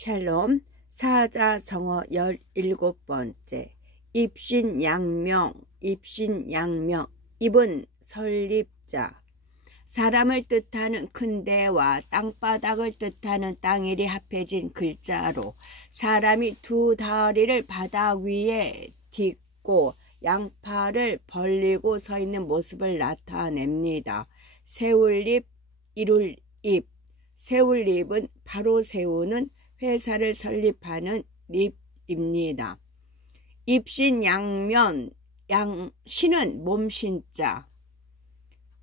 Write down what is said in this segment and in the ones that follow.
샬롬. 사자성어 17번째. 입신양명. 입신양명. 입은 설립자. 사람을 뜻하는 큰 대와 땅바닥을 뜻하는 땅일이 합해진 글자로 사람이 두 다리를 바닥 위에 딛고 양팔을 벌리고 서 있는 모습을 나타냅니다. 세울잎, 이룰잎. 세울잎은 바로 세우는 회사를 설립하는 립입니다. 입신양면, 신은 몸신자,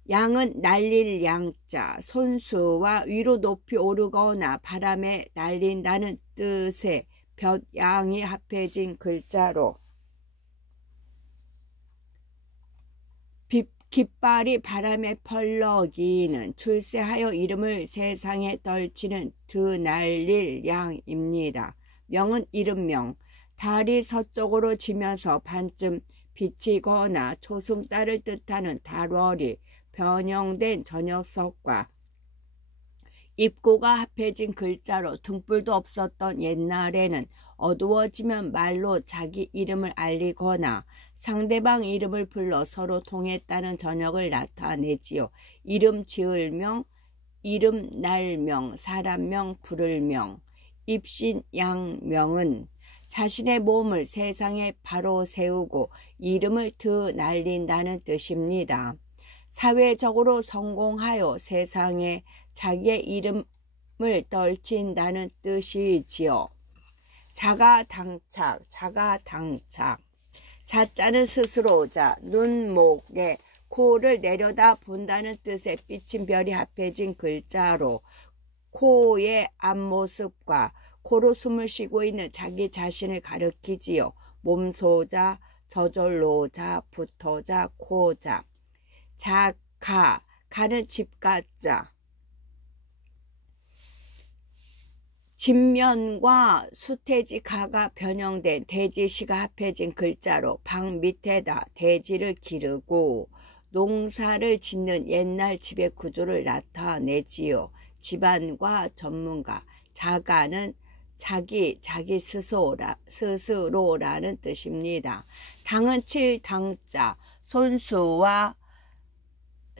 양은 날릴 양자, 손수와 위로 높이 오르거나 바람에 날린다는 뜻의 볕양이 합해진 글자로 깃발이 바람에 펄럭이는 출세하여 이름을 세상에 떨치는 드날릴 양입니다. 명은 이름명, 달이 서쪽으로 지면서 반쯤 비치거나 초승달을 뜻하는 달월이 변형된 저녁석과 입고가 합해진 글자로 등불도 없었던 옛날에는 어두워지면 말로 자기 이름을 알리거나 상대방 이름을 불러 서로 통했다는 저녁을 나타내지요. 이름 지을명, 이름 날명, 사람명, 부를명. 입신양명은 자신의 몸을 세상에 바로 세우고 이름을 드날린다는 뜻입니다. 사회적으로 성공하여 세상에 자기의 이름을 떨친다는 뜻이지요. 자가당착, 자가당착. 자자는 스스로자, 눈, 목에 코를 내려다 본다는 뜻의 삐친 별이 합해진 글자로 코의 앞모습과 코로 숨을 쉬고 있는 자기 자신을 가리키지요. 몸소자, 저절로자, 붙어자, 코자. 자가, 가는 집가자. 진면과 수태지 가가 변형된 돼지시가 합해진 글자로 방 밑에다 돼지를 기르고 농사를 짓는 옛날 집의 구조를 나타내지요. 집안과 전문가. 자가는 자기 스스로라는 뜻입니다. 당은 칠당자, 손수와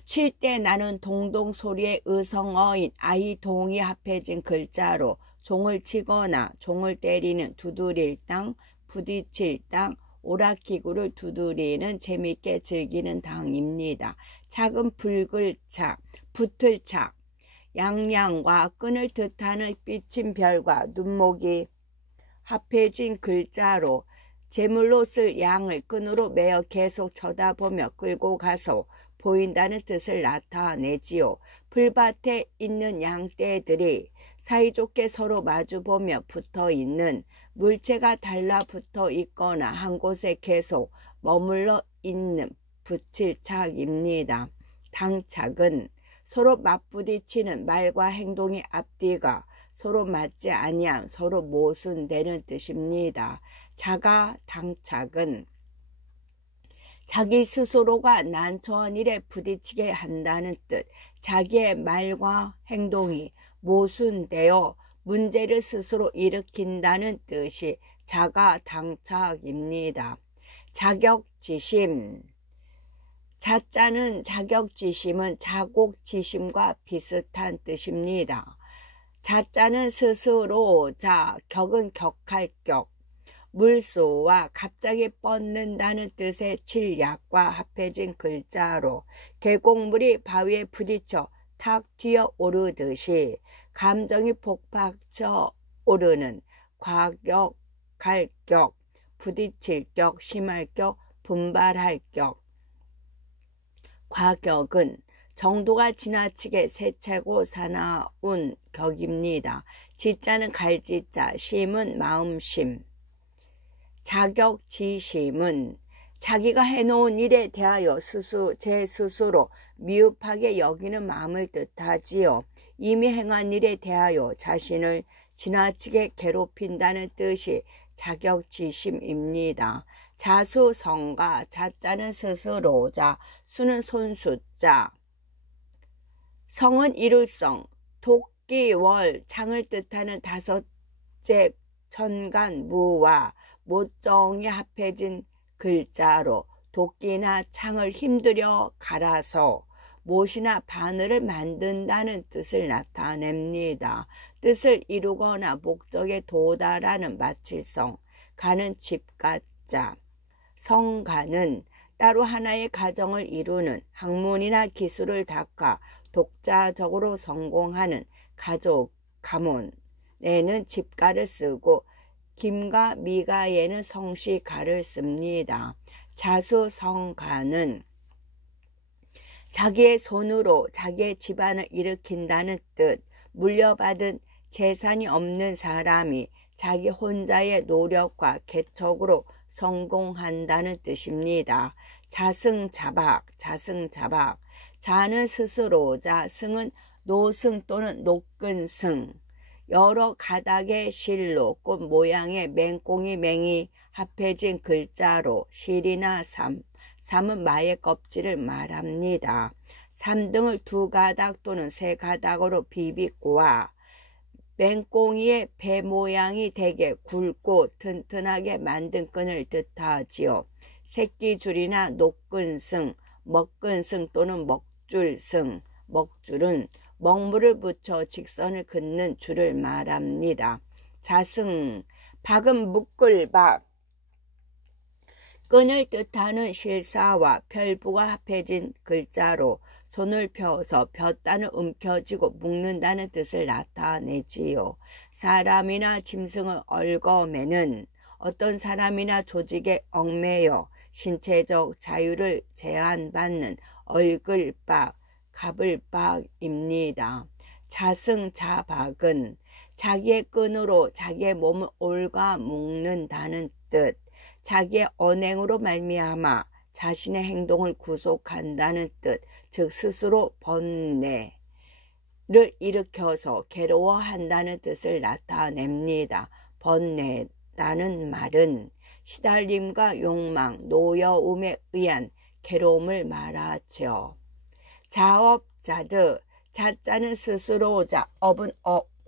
칠 때 나는 동동 소리의 의성어인 아이동이 합해진 글자로 종을 치거나 종을 때리는 두드릴 땅, 부딪힐 땅, 오락기구를 두드리는 재밌게 즐기는 당입니다. 착은 붉을 착, 붙을 착. 양양과 끈을 뜻하는 삐친 별과 눈목이 합해진 글자로 제물로 쓸 양을 끈으로 매어 계속 쳐다보며 끌고 가서 보인다는 뜻을 나타내지요. 풀밭에 있는 양떼들이 사이좋게 서로 마주보며 붙어있는 물체가 달라붙어 있거나 한 곳에 계속 머물러 있는 붙일착입니다. 당착은 서로 맞부딪히는 말과 행동의 앞뒤가 서로 맞지 아니한 서로 모순되는 뜻입니다. 자가당착은 자기 스스로가 난처한 일에 부딪히게 한다는 뜻, 자기의 말과 행동이 모순되어 문제를 스스로 일으킨다는 뜻이 자가당착입니다. 자격지심. 자자는 자격지심은 자곡지심과 비슷한 뜻입니다. 자자는 스스로, 격은 격할 격. 물소와 갑자기 뻗는다는 뜻의 칠약과 합해진 글자로 계곡물이 바위에 부딪혀 탁 튀어 오르듯이 감정이 폭박쳐 오르는 과격, 갈격, 부딪힐 격, 심할 격, 분발할 격. 과격은 정도가 지나치게 세차고 사나운 격입니다. 지자는 갈지자, 심은 마음심. 자격지심은 자기가 해놓은 일에 대하여 제 스스로 미흡하게 여기는 마음을 뜻하지요. 이미 행한 일에 대하여 자신을 지나치게 괴롭힌다는 뜻이 자격지심입니다. 자수성가. 자자는 스스로자, 수는 손수자. 성은 이룰성, 토끼, 월, 창을 뜻하는 5 목재 천간 무와 모정이 합해진 글자로 도끼나 창을 힘들여 갈아서 못이나 바늘을 만든다는 뜻을 나타냅니다. 뜻을 이루거나 목적에 도달하는 마칠성, 가는 집가자. 성가는 따로 하나의 가정을 이루는 학문이나 기술을 닦아 독자적으로 성공하는 가족, 가문에는 집가를 쓰고 김가 미가에는 성씨가를 씁니다. 자수성가는 자기의 손으로 자기의 집안을 일으킨다는 뜻, 물려받은 재산이 없는 사람이 자기 혼자의 노력과 개척으로 성공한다는 뜻입니다. 자승자박, 자승자박. 자는 스스로자, 승은 노승 또는 녹근승. 여러 가닥의 실로 꽃 모양의 맹꽁이 맹이 합해진 글자로 실이나 삼, 삼은 마의 껍질을 말합니다. 삼등을 두 가닥 또는 세 가닥으로 비비꼬아 맹꽁이의 배 모양이 되게 굵고 튼튼하게 만든 끈을 뜻하지요. 새끼줄이나 녹근승, 먹근승 또는 먹줄승, 먹줄은 먹물을 붙여 직선을 긋는 줄을 말합니다. 자승, 박은 묶을박, 끈을 뜻하는 실사와 별부가 합해진 글자로 손을 펴서 볕단을 움켜쥐고 묶는다는 뜻을 나타내지요. 사람이나 짐승을 얽어매는 어떤 사람이나 조직에 얽매여 신체적 자유를 제한받는 얽을박, 가불박입니다. 자승자박은 자기의 끈으로 자기의 몸을 올가 묶는다는 뜻, 자기의 언행으로 말미암아 자신의 행동을 구속한다는 뜻, 즉 스스로 번뇌를 일으켜서 괴로워한다는 뜻을 나타냅니다. 번뇌라는 말은 시달림과 욕망, 노여움에 의한 괴로움을 말하죠. 자업자드, 자자는 스스로자, 업은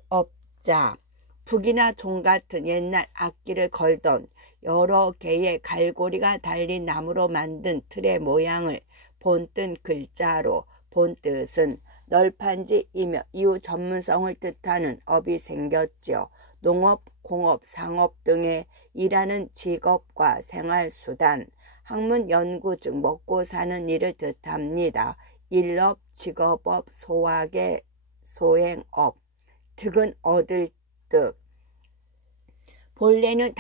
업자. 북이나 종 같은 옛날 악기를 걸던 여러 개의 갈고리가 달린 나무로 만든 틀의 모양을 본뜬 글자로, 본뜻은 널판지이며 이후 전문성을 뜻하는 업이 생겼지요. 농업, 공업, 상업 등의 일하는 직업과 생활수단, 학문, 연구 중 먹고 사는 일을 뜻합니다. 일업, 직업업, 소학의 소행업, 득은 얻을 득. 본래는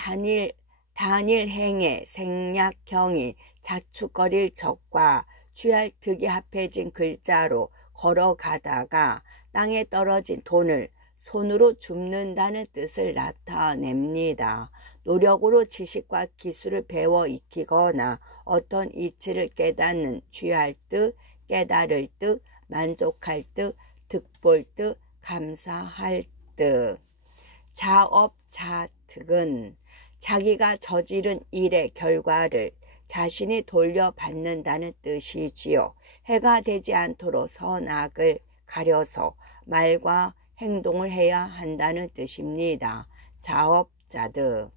단일행의 생략형이 자축거릴 적과 취할 득이 합해진 글자로 걸어가다가 땅에 떨어진 돈을 손으로 줍는다는 뜻을 나타냅니다. 노력으로 지식과 기술을 배워 익히거나 어떤 이치를 깨닫는 취할 듯, 깨달을 듯, 만족할 듯, 득볼 듯, 감사할 듯. 자업자득은 자기가 저지른 일의 결과를 자신이 돌려받는다는 뜻이지요. 해가 되지 않도록 선악을 가려서 말과 행동을 해야 한다는 뜻입니다. 자업자득.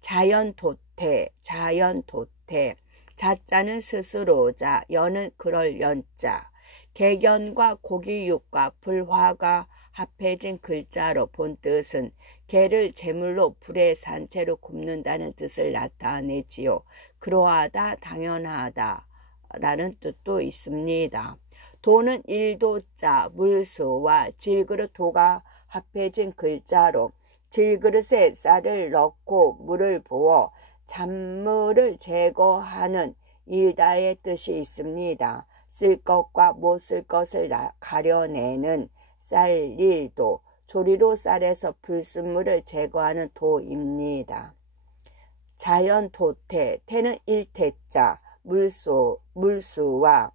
자연도태, 자연도태. 자자는 스스로자, 연은 그럴 연자. 개견과 고기육과 불화가 합해진 글자로 본뜻은 개를 제물로 불에 산채로 굽는다는 뜻을 나타내지요. 그러하다, 당연하다 라는 뜻도 있습니다. 도는 일도자, 물수와 질그릇 도가 합해진 글자로 질그릇에 쌀을 넣고 물을 부어 잔물을 제거하는 일다의 뜻이 있습니다. 쓸 것과 못 쓸 것을 가려내는 쌀일도, 조리로 쌀에서 불순물을 제거하는 도입니다. 자연도태, 태는 일태자, 물수와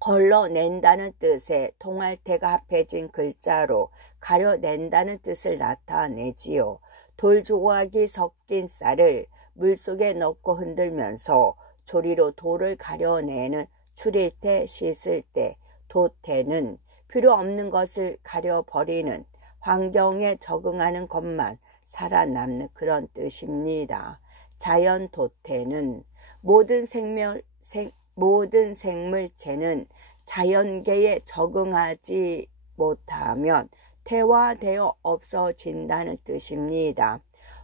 걸러낸다는 뜻의 통할태가 합해진 글자로 가려낸다는 뜻을 나타내지요. 돌 조각이 섞인 쌀을 물속에 넣고 흔들면서 조리로 돌을 가려내는 추릴 때, 씻을 때. 도태는 필요 없는 것을 가려버리는 환경에 적응하는 것만 살아남는 그런 뜻입니다. 자연 도태는 모든 생물체는 자연계에 적응하지 못하면 퇴화되어 없어진다는 뜻입니다.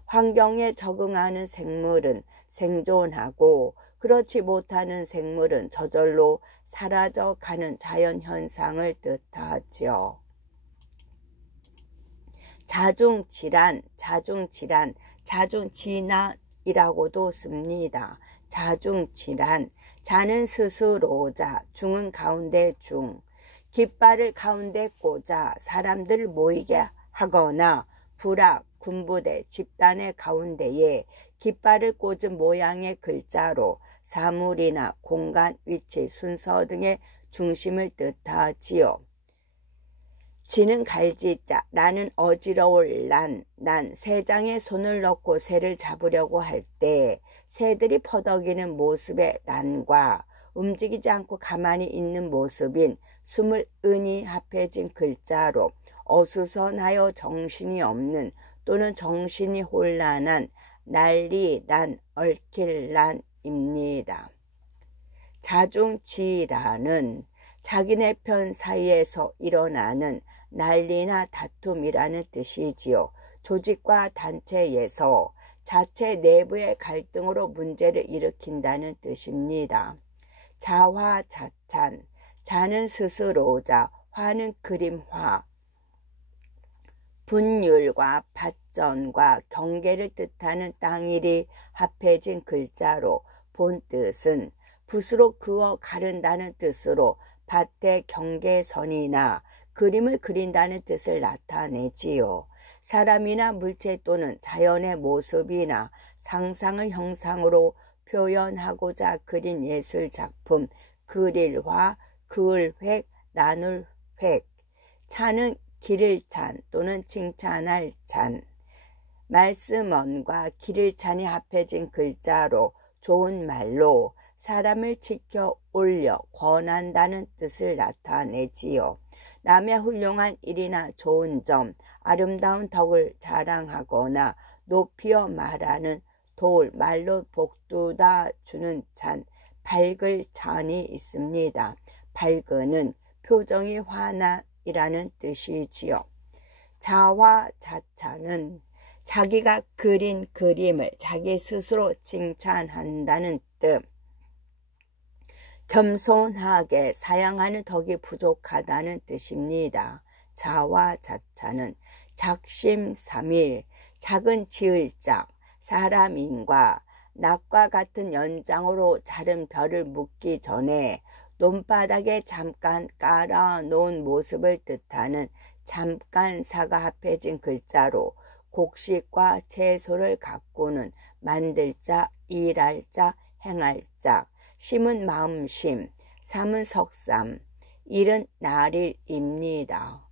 환경에 적응하는 생물은 생존하고 그렇지 못하는 생물은 저절로 사라져가는 자연현상을 뜻하지요. 자중질환이라고도 씁니다. 자중질환, 자는 스스로자, 중은 가운데 중, 깃발을 가운데 꽂아 사람들을 모이게 하거나 부락, 군부대, 집단의 가운데에 깃발을 꽂은 모양의 글자로 사물이나 공간, 위치, 순서 등의 중심을 뜻하지요. 지는 갈지자, 나는 어지러울 난 새장에 손을 넣고 새를 잡으려고 할 때 새들이 퍼덕이는 모습의 난과 움직이지 않고 가만히 있는 모습인 숨을 은이 합해진 글자로 어수선하여 정신이 없는 또는 정신이 혼란한 난리 난 얽힐 난입니다. 자중질환은 자기네 편 사이에서 일어나는 난리나 다툼이라는 뜻이지요. 조직과 단체에서 자체 내부의 갈등으로 문제를 일으킨다는 뜻입니다. 자화자찬, 자는 스스로자, 화는 그림화, 분율과 발전과 경계를 뜻하는 땅일이 합해진 글자로 본 뜻은 붓으로 그어 가른다는 뜻으로 밭의 경계선이나 그림을 그린다는 뜻을 나타내지요. 사람이나 물체 또는 자연의 모습이나 상상을 형상으로 표현하고자 그린 예술작품, 그릴화, 그을획, 나눌획. 찬은 기를 찬 또는 칭찬할 찬. 말씀언과 기를 찬이 합해진 글자로 좋은 말로 사람을 지켜 올려 권한다는 뜻을 나타내지요. 남의 훌륭한 일이나 좋은 점, 아름다운 덕을 자랑하거나 높이어 말하는 돌, 말로 복두다 주는 찬, 밝을 찬이 있습니다. 밝은은 표정이 환하이라는 뜻이지요. 자화자찬은 자기가 그린 그림을 자기 스스로 칭찬한다는 뜻. 겸손하게 사양하는 덕이 부족하다는 뜻입니다. 자화자찬은 작심삼일, 작은 지을작, 사람인과 낙과 같은 연장으로 자른 별을 묻기 전에 논바닥에 잠깐 깔아놓은 모습을 뜻하는 잠깐사가 합해진 글자로 곡식과 채소를 가꾸는 만들자, 일할자, 행할자, 심은 마음심, 삼은 석삼, 일은 날일입니다.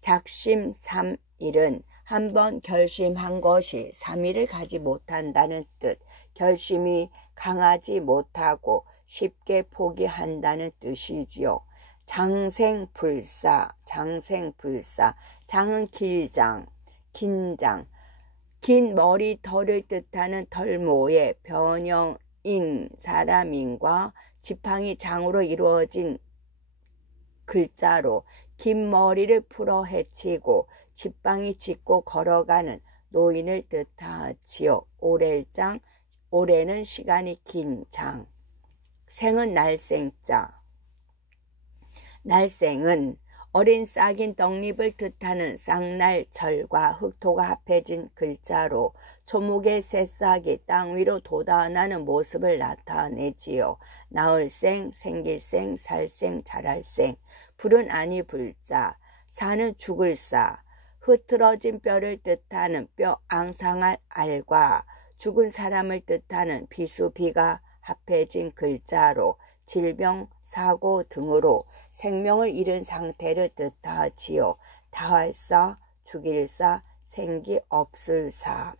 작심삼일은 한번 결심한 것이 3일을 가지 못한다는 뜻, 결심이 강하지 못하고 쉽게 포기한다는 뜻이지요. 장생불사, 장은 길장, 긴장, 긴 머리털을 뜻하는 털모의 변형인 사람인과 지팡이 장으로 이루어진 글자로 긴 머리를 풀어 헤치고 지팡이 짚고 걸어가는 노인을 뜻하지요. 오렐장, 오래는 시간이 긴 장. 생은 날생자. 날생은 어린 싹인 떡잎을 뜻하는 쌍날철과 흑토가 합해진 글자로 초목의 새싹이 땅 위로 돋아나는 모습을 나타내지요. 나을생, 생길생, 살생, 자랄생. 불은 아니 불자, 사는 죽을 사, 흐트러진 뼈를 뜻하는 뼈 앙상할 알과 죽은 사람을 뜻하는 비수비가 합해진 글자로 질병, 사고 등으로 생명을 잃은 상태를 뜻하지요. 다할사, 죽일사, 생기 없을사.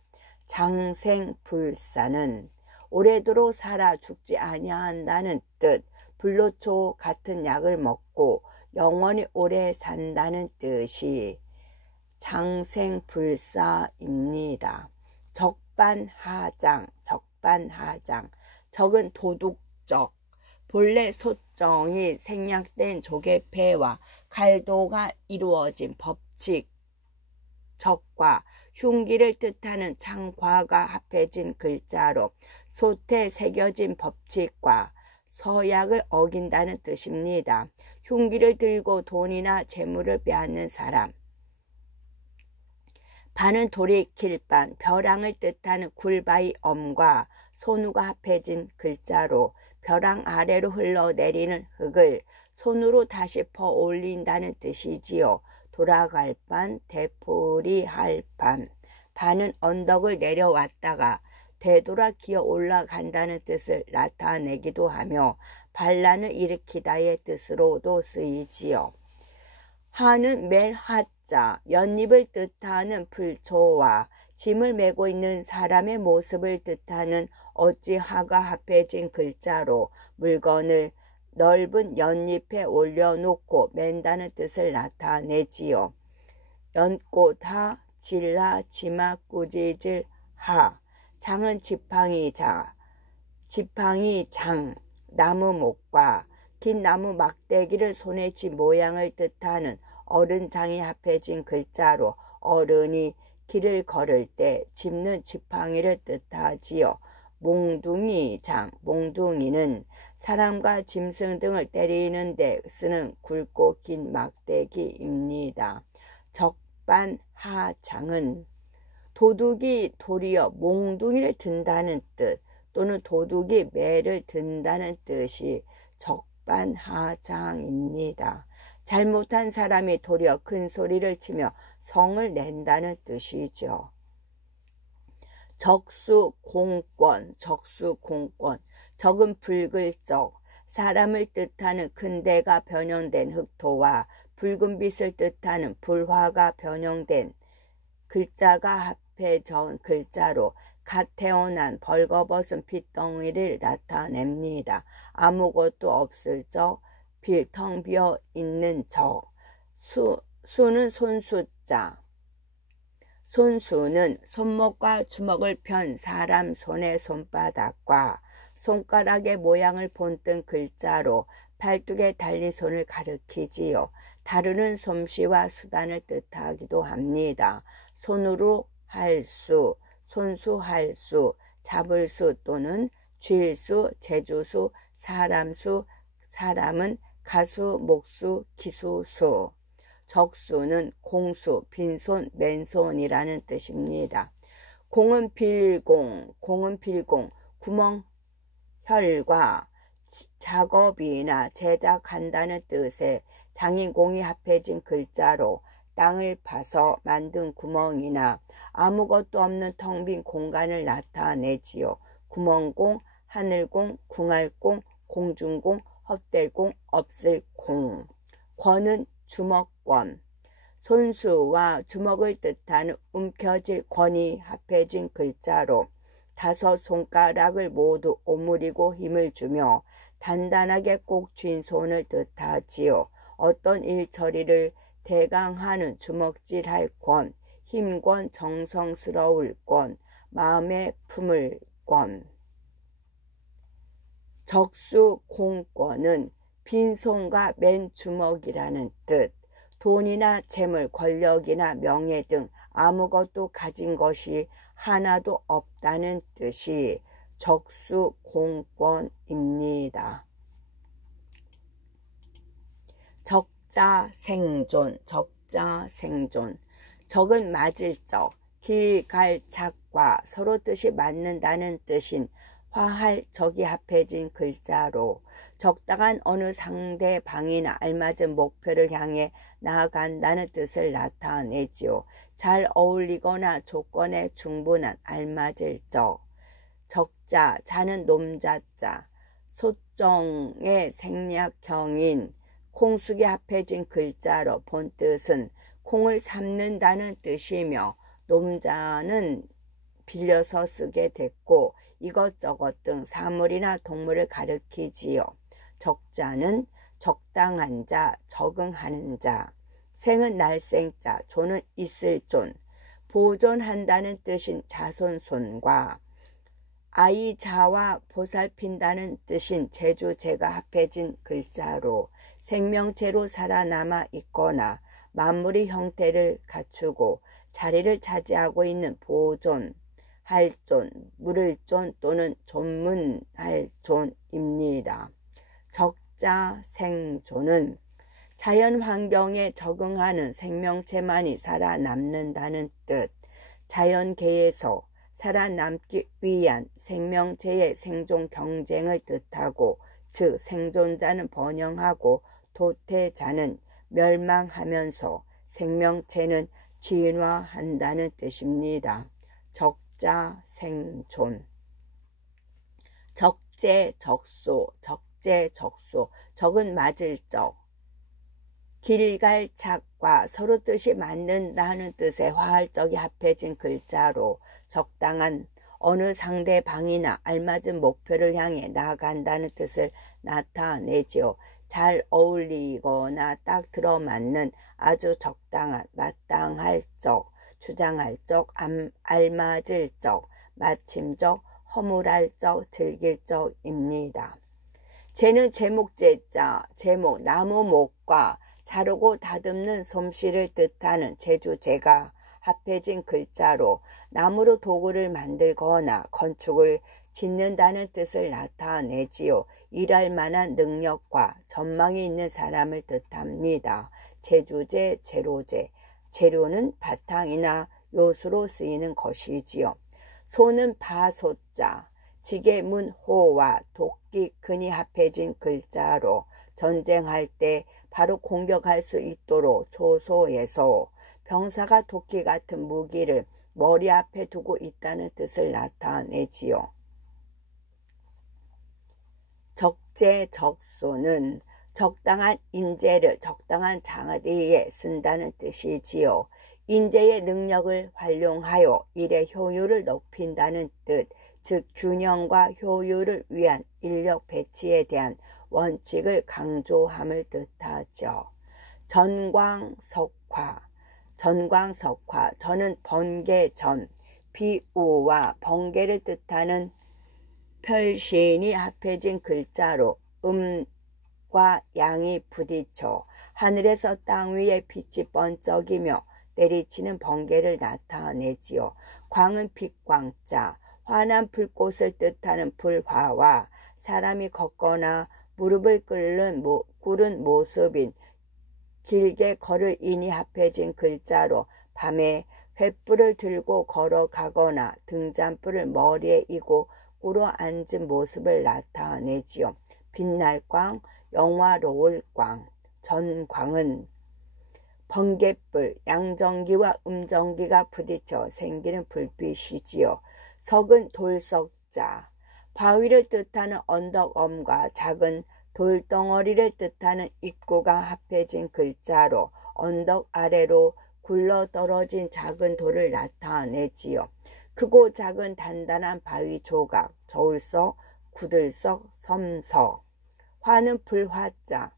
장생불사는 오래도록 살아 죽지 아니한다는 뜻, 불로초 같은 약을 먹고 영원히 오래 산다는 뜻이 장생불사입니다. 적반하장, 적반하장. 적은 도둑적. 본래 소정이 생략된 조개패와 갈도가 이루어진 법칙, 적과 흉기를 뜻하는 창과가 합해진 글자로 솥에 새겨진 법칙과 서약을 어긴다는 뜻입니다. 흉기를 들고 돈이나 재물을 빼앗는 사람. 반은 돌이킬 반, 벼랑을 뜻하는 굴바위 엄과 손우가 합해진 글자로 벼랑 아래로 흘러내리는 흙을 손으로 다시 퍼올린다는 뜻이지요. 돌아갈 반, 되풀이할 반. 반은 언덕을 내려왔다가 되돌아 기어 올라간다는 뜻을 나타내기도 하며 반란을 일으키다의 뜻으로도 쓰이지요. 하는 멜하자, 연잎을 뜻하는 불초와 짐을 메고 있는 사람의 모습을 뜻하는 어찌하가 합해진 글자로 물건을 넓은 연잎에 올려놓고 맨다는 뜻을 나타내지요. 연꽃하, 질라, 지마, 꾸짖을 하. 장은 지팡이 자, 지팡이 장, 나무목과 긴 나무 막대기를 손에 쥐 모양을 뜻하는 어른장이 합해진 글자로 어른이 길을 걸을 때 짚는 지팡이를 뜻하지요. 몽둥이 장, 몽둥이는 사람과 짐승 등을 때리는 데 쓰는 굵고 긴 막대기입니다. 적반하장은 도둑이 도리어 몽둥이를 든다는 뜻 또는 도둑이 매를 든다는 뜻이 적반하장입니다. 잘못한 사람이 도리어 큰 소리를 치며 성을 낸다는 뜻이죠. 적수공권, 적수공권. 적은 붉을 적, 사람을 뜻하는 근대가 변형된 흑토와 붉은 빛을 뜻하는 불화가 변형된 글자가 합해진 글자로 갓 태어난 벌거벗은 핏덩이를 나타냅니다. 아무것도 없을 적, 텅 비어 있는 적. 수는 손수자. 손수는 손목과 주먹을 편 사람 손의 손바닥과 손가락의 모양을 본뜬 글자로 팔뚝에 달린 손을 가리키지요. 다루는 솜씨와 수단을 뜻하기도 합니다. 손으로 할 수, 손수할 수, 잡을 수 또는 쥘 수, 제주수, 사람수, 사람은 가수, 목수, 기수수. 적수는 공수, 빈손, 맨손이라는 뜻입니다. 공은 빌공, 공은 빌공, 구멍, 혈과 작업이나 제작한다는 뜻의 장인공이 합해진 글자로 땅을 파서 만든 구멍이나 아무것도 없는 텅 빈 공간을 나타내지요. 구멍공, 하늘공, 궁할공, 공중공, 헛될공, 없을공. 권은 주먹권. 손수와 주먹을 뜻하는 움켜질 권이 합해진 글자로 다섯 손가락을 모두 오므리고 힘을 주며 단단하게 꼭 쥔 손을 뜻하지요. 어떤 일 처리를 대강하는 주먹질할 권, 힘권, 정성스러울 권, 마음에 품을 권. 적수공권은 빈손과 맨주먹이라는 뜻. 돈이나 재물, 권력이나 명예 등 아무것도 가진 것이 하나도 없다는 뜻이 적수공권입니다. 적자생존, 적자생존. 적은 맞을 적, 길 갈 작과 서로 뜻이 맞는다는 뜻인 화할 적이 합해진 글자로 적당한 어느 상대방이나 알맞은 목표를 향해 나아간다는 뜻을 나타내지요. 잘 어울리거나 조건에 충분한 알맞을 적. 적자, 자는 놈자자, 소정의 생략형인 콩숙이 합해진 글자로 본 뜻은 콩을 삶는다는 뜻이며 놈자는 빌려서 쓰게 됐고 이것저것 등 사물이나 동물을 가리키지요. 적자는 적당한 자, 적응하는 자. 생은 날생자, 존은 있을 존, 보존한다는 뜻인 자손손과 아이자와 보살핀다는 뜻인 제주제가 합해진 글자로 생명체로 살아남아 있거나 만물의 형태를 갖추고 자리를 차지하고 있는 보존, 할존, 물을존 또는 존문할존입니다. 적자 생존은 자연 환경에 적응하는 생명체만이 살아남는다는 뜻, 자연계에서 살아남기 위한 생명체의 생존 경쟁을 뜻하고, 즉 생존자는 번영하고 도태자는 멸망하면서 생명체는 진화한다는 뜻입니다. 적자 생존. 적재적소, 적재적소, 적은 맞을 적, 길 갈 착과 서로 뜻이 맞는다는 뜻의 화할적이 합해진 글자로 적당한 어느 상대방이나 알맞은 목표를 향해 나아간다는 뜻을 나타내지요. 잘 어울리거나 딱 들어맞는 아주 적당한, 마땅할 적, 주장할 적, 알맞을 적, 마침적, 허물할 적, 즐길 적입니다. 재는 제목제자, 제목, 나무 목과 자르고 다듬는 솜씨를 뜻하는 제주제가 합해진 글자로 나무로 도구를 만들거나 건축을 짓는다는 뜻을 나타내지요. 일할 만한 능력과 전망이 있는 사람을 뜻합니다. 제주제, 재료제, 재료는 바탕이나 요수로 쓰이는 것이지요. 소는 바소자, 지게문호와 도끼 근이 합해진 글자로 전쟁할 때 바로 공격할 수 있도록 조소에서 병사가 도끼 같은 무기를 머리 앞에 두고 있다는 뜻을 나타내지요. 적재적소는 적당한 인재를 적당한 자리에 쓴다는 뜻이지요. 인재의 능력을 활용하여 일의 효율을 높인다는 뜻, 즉 균형과 효율을 위한 인력 배치에 대한 원칙을 강조함을 뜻하죠. 전광석화, 전광석화, 전은 번개전, 비우와 번개를 뜻하는 별신이 합해진 글자로 음과 양이 부딪혀 하늘에서 땅 위에 빛이 번쩍이며 내리치는 번개를 나타내지요. 광은 빛광자, 환한 불꽃을 뜻하는 불화와 사람이 걷거나 무릎을 꿇은 모습인 길게 걸을 인이 합해진 글자로 밤에 횃불을 들고 걸어가거나 등잔불을 머리에 이고 꿇어 앉은 모습을 나타내지요. 빛날 광, 영화로울 광, 전광은 번갯불, 양전기와 음전기가 부딪혀 생기는 불빛이지요. 석은 돌석자, 바위를 뜻하는 언덕엄과 작은 돌덩어리를 뜻하는 입구가 합해진 글자로 언덕 아래로 굴러떨어진 작은 돌을 나타내지요. 크고 작은 단단한 바위 조각, 저울석, 구들석, 섬석. 화는 불화자,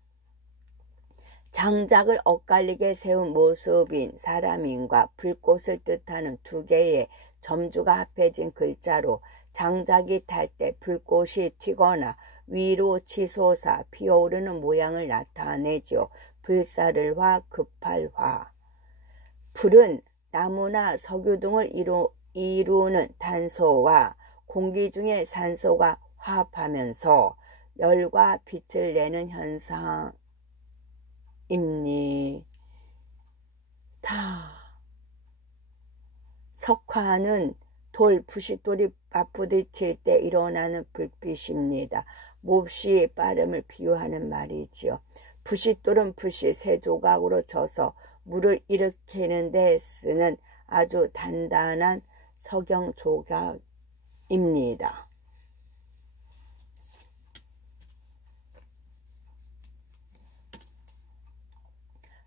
장작을 엇갈리게 세운 모습인 사람인과 불꽃을 뜻하는 두 개의 점주가 합해진 글자로 장작이 탈 때 불꽃이 튀거나 위로 치솟아 피어오르는 모양을 나타내죠. 불사를 화, 급할 화. 불은 나무나 석유 등을 이루는 탄소와 공기 중에 산소가 화합하면서 열과 빛을 내는 현상입니다. 석화는 부싯돌이 맞부딪힐 때 일어나는 불빛입니다. 몹시 빠름을 비유하는 말이지요. 부싯돌은 붓이 세 조각으로 쳐서 물을 일으키는 데 쓰는 아주 단단한 석영 조각입니다.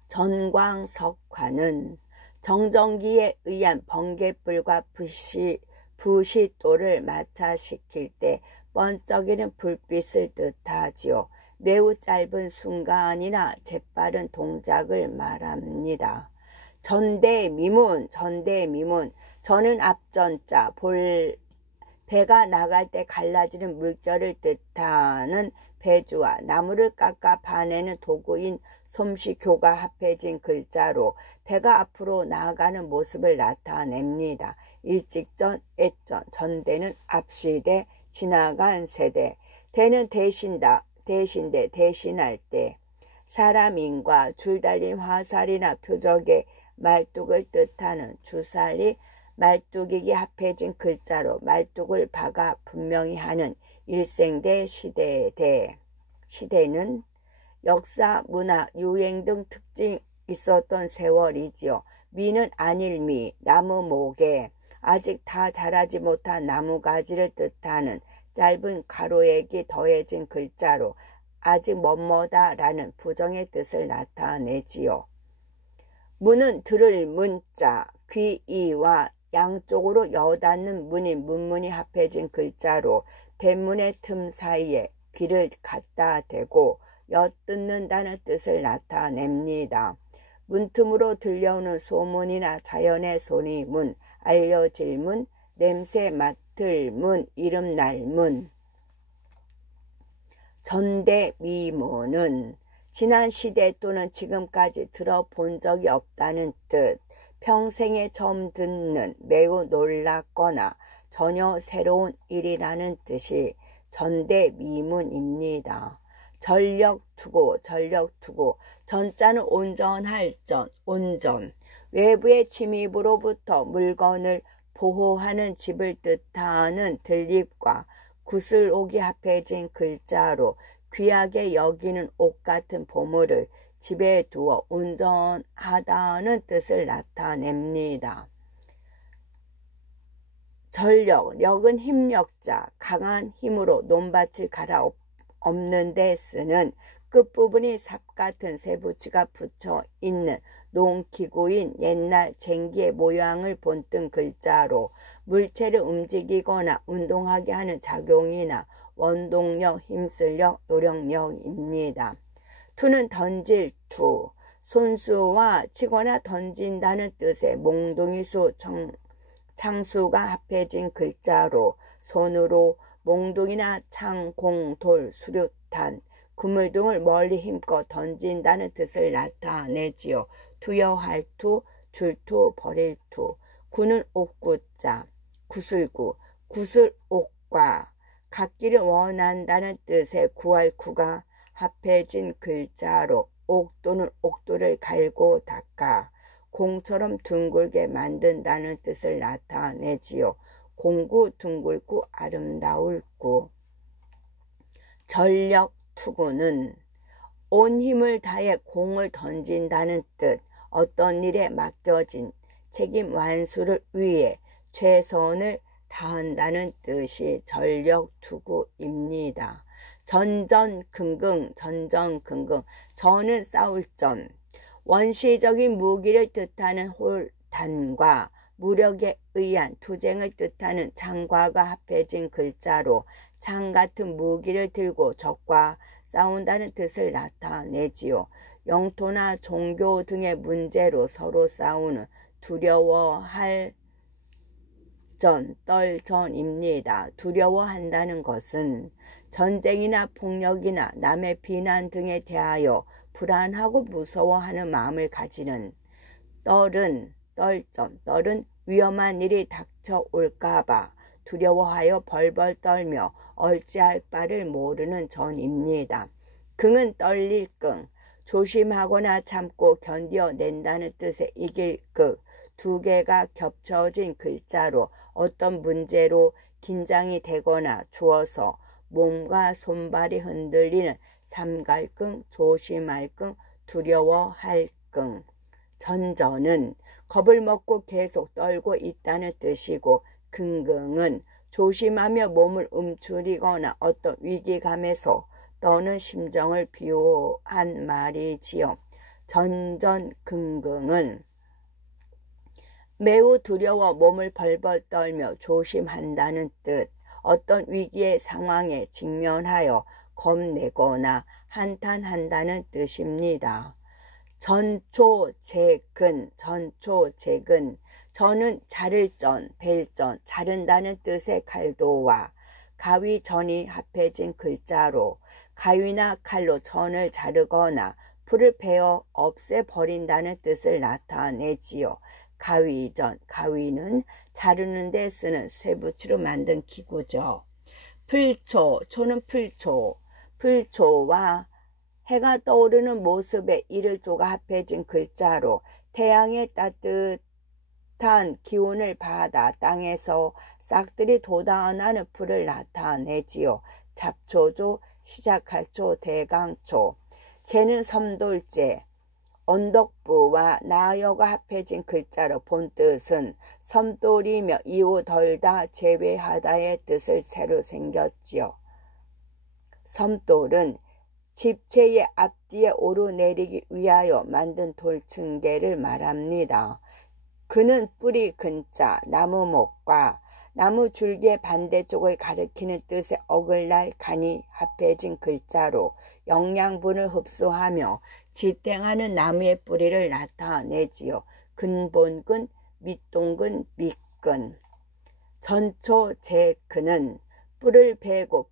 전광석화는 정전기에 의한 번갯불과 부싯돌을 마찰시킬 때 번쩍이는 불빛을 뜻하지요. 매우 짧은 순간이나 재빠른 동작을 말합니다. 전대미문, 전대미문. 전은 앞전자, 배가 나갈 때 갈라지는 물결을 뜻하는 배주와 나무를 깎아 파내는 도구인 솜씨교가 합해진 글자로 배가 앞으로 나아가는 모습을 나타냅니다. 일직전, 애전, 전대는 앞시대, 지나간 세대. 대는 대신다, 대신대, 대신할 때. 사람인과 줄 달린 화살이나 표적의 말뚝을 뜻하는 주살이 말뚝이기 합해진 글자로 말뚝을 박아 분명히 하는 일생대, 시대대. 시대는 역사, 문화, 유행 등 특징이 있었던 세월이지요. 미는 안일미, 나무 목에 아직 다 자라지 못한 나무가지를 뜻하는 짧은 가로액이 더해진 글자로 아직 뭐뭐다라는 부정의 뜻을 나타내지요. 문은 들을 문자, 귀, 이와 양쪽으로 여닫는 문인 문문이 합해진 글자로 뱃문의 틈 사이에 귀를 갖다 대고 엿듣는다는 뜻을 나타냅니다. 문틈으로 들려오는 소문이나 자연의 소리문, 알려질 문, 냄새 맡을 문, 이름 날 문. 전대미문은 지난 시대 또는 지금까지 들어본 적이 없다는 뜻, 평생에 처음 듣는 매우 놀랍거나 전혀 새로운 일이라는 뜻이 전대미문입니다. 전력투구, 전력투구. 전자는 온전할 전, 온전. 외부의 침입으로부터 물건을 보호하는 집을 뜻하는 들립과 구슬옥이 합해진 글자로 귀하게 여기는 옥 같은 보물을 집에 두어 온전하다는 뜻을 나타냅니다. 전력, 력은 힘력자, 강한 힘으로 논밭을 갈아엎는 데 쓰는 끝부분이 삽 같은 쇠붙이가 붙여 있는 농기구인 옛날 쟁기의 모양을 본뜬 글자로 물체를 움직이거나 운동하게 하는 작용이나 원동력, 힘쓸력, 노력력입니다. 투는 던질 투, 손수와 치거나 던진다는 뜻의 몽둥이수, 창수가 합해진 글자로 손으로 몽둥이나 창, 공, 돌, 수류탄, 그물 등을 멀리 힘껏 던진다는 뜻을 나타내지요. 투여할 투, 줄투, 버릴 투. 구는 옥구자, 구슬구, 구슬옥과 갖기를 원한다는 뜻의 구할 구가 합해진 글자로 옥 또는 옥돌을 갈고 닦아 공처럼 둥글게 만든다는 뜻을 나타내지요. 공구, 둥글구, 아름다울 구. 전력투구는 온 힘을 다해 공을 던진다는 뜻, 어떤 일에 맡겨진 책임 완수를 위해 최선을 다한다는 뜻이 전력투구입니다. 전전긍긍, 전전긍긍. 전은 싸울 전, 원시적인 무기를 뜻하는 홀단과 무력에 의한 투쟁을 뜻하는 창과가 합해진 글자로 창 같은 무기를 들고 적과 싸운다는 뜻을 나타내지요. 영토나 종교 등의 문제로 서로 싸우는 두려워할 전, 떨전입니다. 두려워한다는 것은 전쟁이나 폭력이나 남의 비난 등에 대하여 불안하고 무서워하는 마음을 가지는. 떨은, 떨은 위험한 일이 닥쳐올까봐 두려워하여 벌벌 떨며 어찌할 바를 모르는 전입니다. 긍은 떨릴 끙, 조심하거나 참고 견뎌낸다는 뜻의 이길 극, 두 개가 겹쳐진 글자로 어떤 문제로 긴장이 되거나 주어서 몸과 손발이 흔들리는 삼갈끙, 조심할 끙, 두려워할 끙. 전전은 겁을 먹고 계속 떨고 있다는 뜻이고 긍긍은 조심하며 몸을 움츠리거나 어떤 위기감에서 떠는 심정을 비유한 말이지요. 전전긍긍은 매우 두려워 몸을 벌벌 떨며 조심한다는 뜻, 어떤 위기의 상황에 직면하여 겁내거나 한탄한다는 뜻입니다. 전초재근, 전은 자를 전, 벨 전, 자른다는 뜻의 칼도와 가위, 전이 합해진 글자로 가위나 칼로 전을 자르거나 풀을 베어 없애버린다는 뜻을 나타내지요. 가위전, 가위는 자르는 데 쓰는 쇠붙이로 만든 기구죠. 풀초, 초는 풀초와 해가 떠오르는 모습에 이를 조가 합해진 글자로 태양의 따뜻한 기운을 받아 땅에서 싹들이 돋아나는 풀을 나타내지요. 잡초조, 시작할 초, 대강초. 재는 섬돌재, 언덕부와 나여가 합해진 글자로 본뜻은 섬돌이며 이후 덜다 제외하다의 뜻을 새로 생겼지요. 섬돌은 집체의 앞뒤에 오르내리기 위하여 만든 돌층계를 말합니다. 그는 뿌리 근자, 나무목과 나무 줄기의 반대쪽을 가리키는 뜻의 어글날 간이 합해진 글자로 영양분을 흡수하며 지탱하는 나무의 뿌리를 나타내지요. 근본근, 밑동근, 밑근. 전초재근은 풀을 베고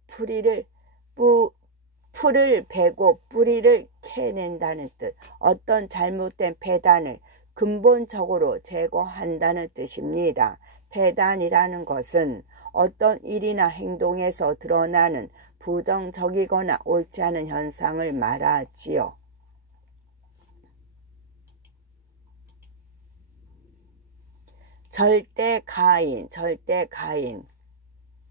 뿌리를 캐낸다는 뜻. 어떤 잘못된 폐단을 근본적으로 제거한다는 뜻입니다. 폐단이라는 것은 어떤 일이나 행동에서 드러나는 부정적이거나 옳지 않은 현상을 말하지요. 절대가인,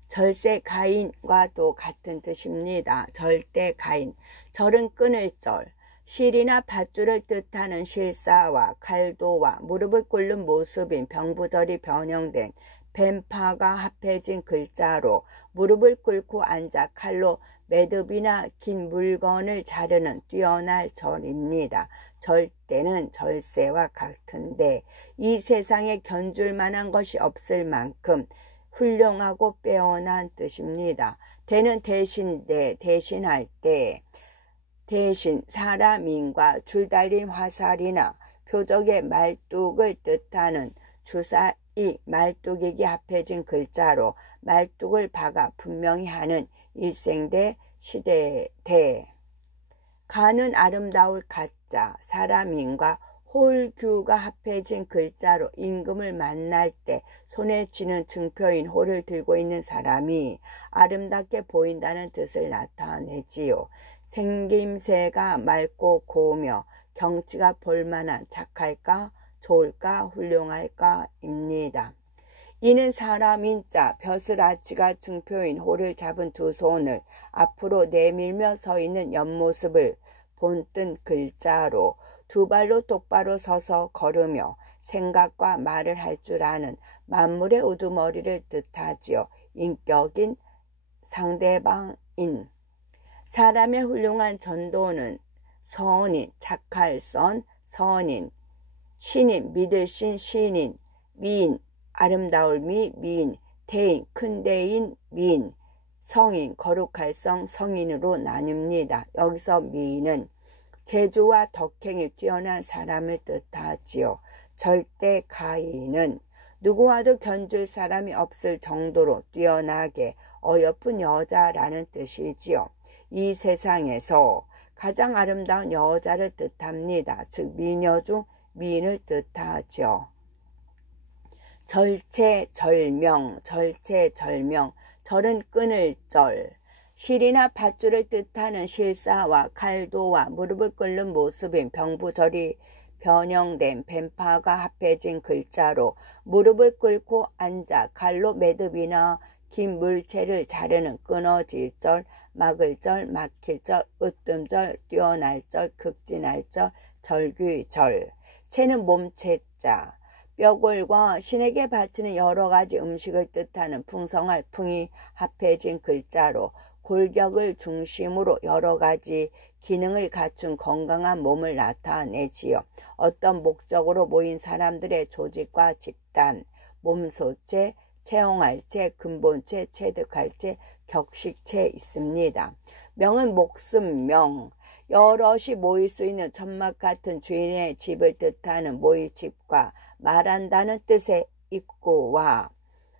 절세가인과도 같은 뜻입니다. 절대가인, 절은 끊을 절, 실이나 밧줄을 뜻하는 실사와 칼도와 무릎을 꿇는 모습인 병부절이 변형된 뱀파가 합해진 글자로 무릎을 꿇고 앉아 칼로 매듭이나 긴 물건을 자르는 뛰어날 절입니다. 절대는 절세와 같은데 이 세상에 견줄 만한 것이 없을 만큼 훌륭하고 빼어난 뜻입니다. 대는 대신할 때, 대신 사람인과 줄 달린 화살이나 표적의 말뚝을 뜻하는 주사이 말뚝이기 합해진 글자로 말뚝을 박아 분명히 하는 일생대 시대대. 가는 아름다울 가자, 사람인과 홀규가 합해진 글자로 임금을 만날 때 손에 쥐는 증표인 홀을 들고 있는 사람이 아름답게 보인다는 뜻을 나타내지요. 생김새가 맑고 고우며 경치가 볼만한 착할까, 좋을까, 훌륭할까입니다. 이는 사람인자 벼슬아치가 증표인 홀을 잡은 두 손을 앞으로 내밀며 서 있는 옆모습을 본뜬 글자로 두 발로 똑바로 서서 걸으며 생각과 말을 할 줄 아는 만물의 우두머리를 뜻하지요. 인격인, 상대방인. 사람의 훌륭한 전도는 선인, 착할 선인, 신인, 믿을 신인, 미인, 아름다울 미인, 대인, 큰 대인, 미인, 성인, 거룩할 성인으로 나뉩니다. 여기서 미인은 재주와 덕행이 뛰어난 사람을 뜻하지요. 절대가인은 누구와도 견줄 사람이 없을 정도로 뛰어나게 어여쁜 여자라는 뜻이지요. 이 세상에서 가장 아름다운 여자를 뜻합니다. 즉 미녀 중 미인을 뜻하죠. 절체절명, 절은 끊을 절, 실이나 밧줄을 뜻하는 실사와 칼도와 무릎을 꿇는 모습인 병부절이 변형된 뱀파가 합해진 글자로 무릎을 꿇고 앉아 칼로 매듭이나 긴 물체를 자르는 끊어질 절, 막을 절, 막힐 절, 으뜸절, 뛰어날 절, 극진할 절, 절규절. 채는 몸체자, 뼈골과 신에게 바치는 여러 가지 음식을 뜻하는 풍성할 풍이 합해진 글자로 골격을 중심으로 여러 가지 기능을 갖춘 건강한 몸을 나타내지요. 어떤 목적으로 모인 사람들의 조직과 집단, 몸소체, 채용할제, 근본체, 체득할제, 격식체 있습니다. 명은 목숨, 명. 여럿이 모일 수 있는 천막 같은 주인의 집을 뜻하는 모일 집과 말한다는 뜻의 입구와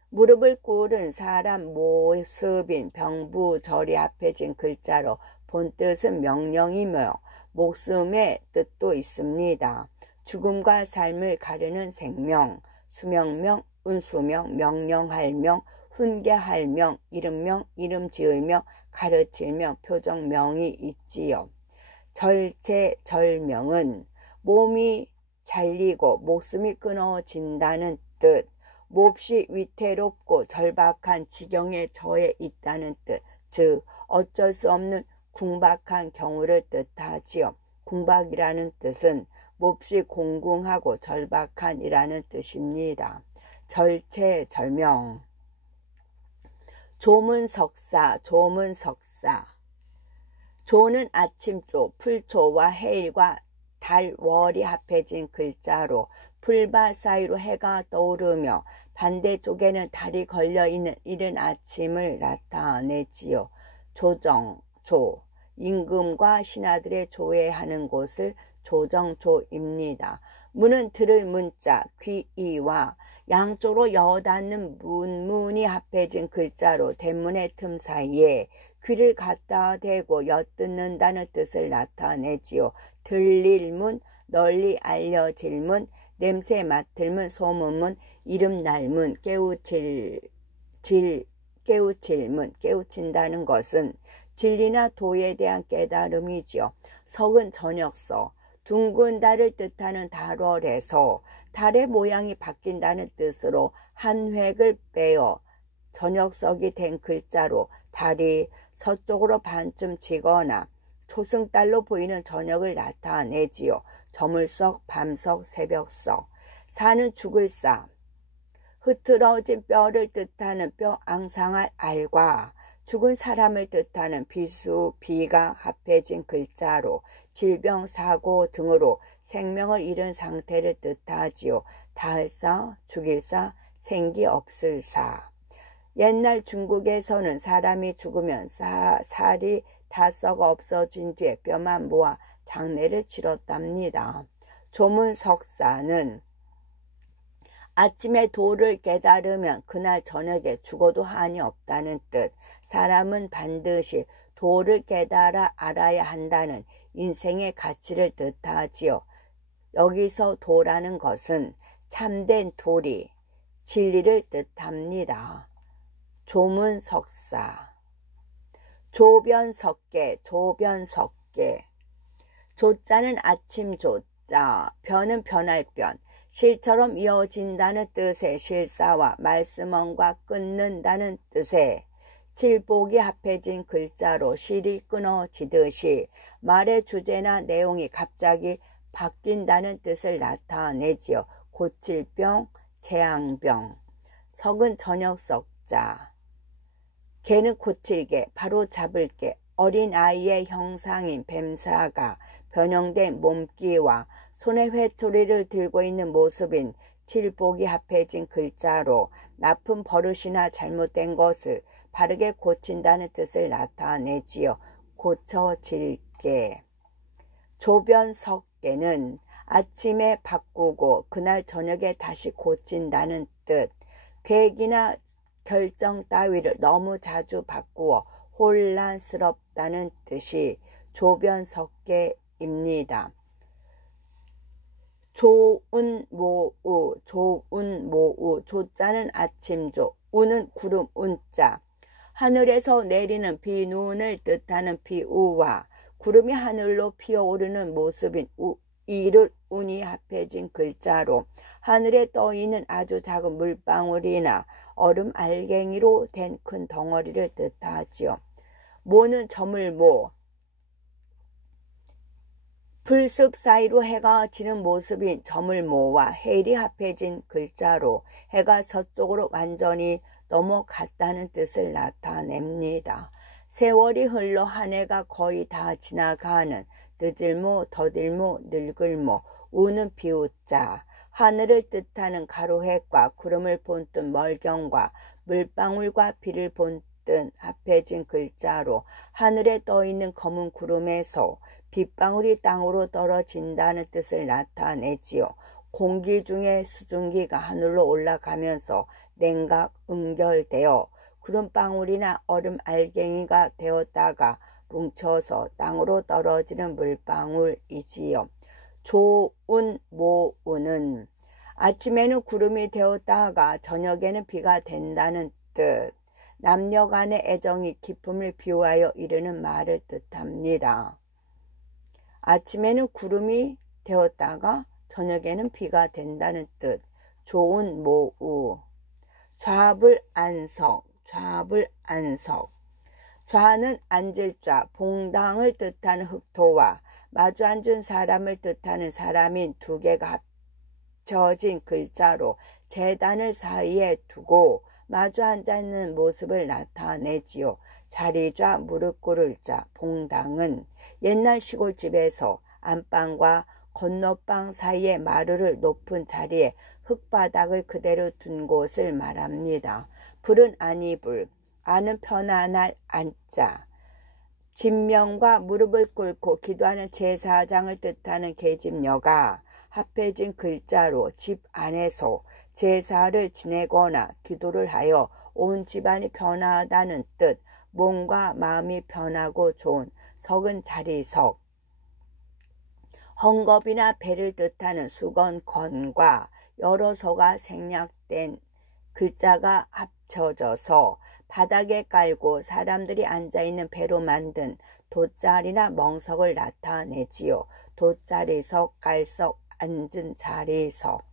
무릎을 꿇은 사람 모습인 병부절이 합해진 글자로 본뜻은 명령이며 목숨의 뜻도 있습니다. 죽음과 삶을 가르는 생명, 수명명, 운수명, 명령할명, 훈계할명, 이름명, 이름 지을명, 가르칠명, 표정명이 있지요. 절체절명은 몸이 잘리고 목숨이 끊어진다는 뜻, 몹시 위태롭고 절박한 지경에 처해 있다는 뜻, 즉 어쩔 수 없는 궁박한 경우를 뜻하지요. 궁박이라는 뜻은 몹시 공궁하고 절박한이라는 뜻입니다. 절체절명. 조문석사, 조문석사. 조는 아침조, 풀초와 해일과 달, 월이 합해진 글자로 풀밭 사이로 해가 떠오르며 반대쪽에는 달이 걸려있는 이른 아침을 나타내지요. 조정조, 임금과 신하들의 조회하는 곳을 조정조입니다. 문은 들을 문자, 귀이와 양쪽으로 여닫는 문문이 합해진 글자로 대문의 틈 사이에 귀를 갖다 대고 엿듣는다는 뜻을 나타내지요. 들릴 문, 널리 알려질 문, 냄새 맡을 문, 소문문, 이름 날 문, 깨우칠 문, 깨우친다는 것은 진리나 도에 대한 깨달음이지요. 석은 저녁석, 둥근 달을 뜻하는 달월에서 달의 모양이 바뀐다는 뜻으로 한 획을 빼어 저녁석이 된 글자로 달이 서쪽으로 반쯤 지거나 초승달로 보이는 저녁을 나타내지요. 저물석, 밤석, 새벽석. 사는 죽을 사, 흐트러진 뼈를 뜻하는 뼈 앙상할 알과 죽은 사람을 뜻하는 비수, 비가 합해진 글자로 질병, 사고 등으로 생명을 잃은 상태를 뜻하지요. 다할사, 죽일사, 생기 없을 사. 옛날 중국에서는 사람이 죽으면 살이 다 썩어 없어진 뒤에 뼈만 모아 장례를 치렀답니다. 조문석사는 아침에 도를 깨달으면 그날 저녁에 죽어도 한이 없다는 뜻. 사람은 반드시 도를 깨달아 알아야 한다는 인생의 가치를 뜻하지요. 여기서 도라는 것은 참된 도리, 진리를 뜻합니다. 조문석사. 조변석계, 조변석계. 조자는 아침 조자, 변은 변할 변, 실처럼 이어진다는 뜻의 실사와 말씀원과 끊는다는 뜻의 칠복이 합해진 글자로 실이 끊어지듯이 말의 주제나 내용이 갑자기 바뀐다는 뜻을 나타내지요. 고칠병, 재앙병. 석은 저녁석자. 개는 고칠개, 바로 잡을개. 어린아이의 형상인 뱀사가 변형된 몸기와 손에 회초리를 들고 있는 모습인 칠복이 합해진 글자로 나쁜 버릇이나 잘못된 것을 바르게 고친다는 뜻을 나타내지요. 고쳐질게. 조변석계는 아침에 바꾸고 그날 저녁에 다시 고친다는 뜻. 계획이나 결정 따위를 너무 자주 바꾸어 혼란스럽다는 뜻이 조변석계입니다. 조운모우, 조운모우. 조자는 아침조, 우는 구름 운자. 하늘에서 내리는 비눈을 뜻하는 비우와 구름이 하늘로 피어오르는 모습인 이를 운이 합해진 글자로 하늘에 떠있는 아주 작은 물방울이나 얼음 알갱이로 된 큰 덩어리를 뜻하지요. 모는 저물모, 풀숲 사이로 해가 지는 모습인 저물모와 해일이 합해진 글자로 해가 서쪽으로 완전히 넘어갔다는 뜻을 나타냅니다. 세월이 흘러 한 해가 거의 다 지나가는 늦을모, 더딜모, 늙을모. 우는 비우자. 하늘을 뜻하는 가로획과 구름을 본뜬 멀경과 물방울과 비를 본뜬 합해진 글자로 하늘에 떠있는 검은 구름에서 빗방울이 땅으로 떨어진다는 뜻을 나타내지요. 공기 중에 수증기가 하늘로 올라가면서 냉각 응결되어 구름방울이나 얼음 알갱이가 되었다가 뭉쳐서 땅으로 떨어지는 물방울이지요. 조운, 모운은 아침에는 구름이 되었다가 저녁에는 비가 된다는 뜻. 남녀 간의 애정이 깊음을 비유하여 이르는 말을 뜻합니다. 아침에는 구름이 되었다가 저녁에는 비가 된다는 뜻. 조운, 모우. 좌불안석, 좌불안석. 좌는 앉을 좌, 봉당을 뜻하는 흑토와 마주 앉은 사람을 뜻하는 사람인 두 개가 합쳐진 글자로 재단을 사이에 두고 마주 앉아있는 모습을 나타내지요. 자리좌, 무릎 꿇을 좌, 봉당은 옛날 시골집에서 안방과 건너방 사이에 마루를 높은 자리에 흙바닥을 그대로 둔 곳을 말합니다. 불은 안이불, 안은 편안할 안자. 진명과 무릎을 꿇고 기도하는 제사장을 뜻하는 계집녀가 합해진 글자로 집 안에서 제사를 지내거나 기도를 하여 온 집안이 편하다는 뜻. 몸과 마음이 편하고 좋은 석은 자리석. 헝겊이나 배를 뜻하는 수건건과 여러 서가 생략된 글자가 합쳐져서 바닥에 깔고 사람들이 앉아있는 배로 만든 돗자리나 멍석을 나타내지요. 돗자리석, 깔석, 앉은 자리석.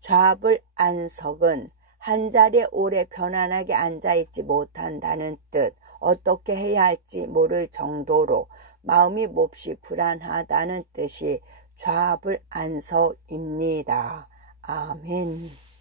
좌불안석은 한자리에 오래 편안하게 앉아있지 못한다는 뜻. 어떻게 해야 할지 모를 정도로 마음이 몹시 불안하다는 뜻이 좌불안석입니다. 아멘.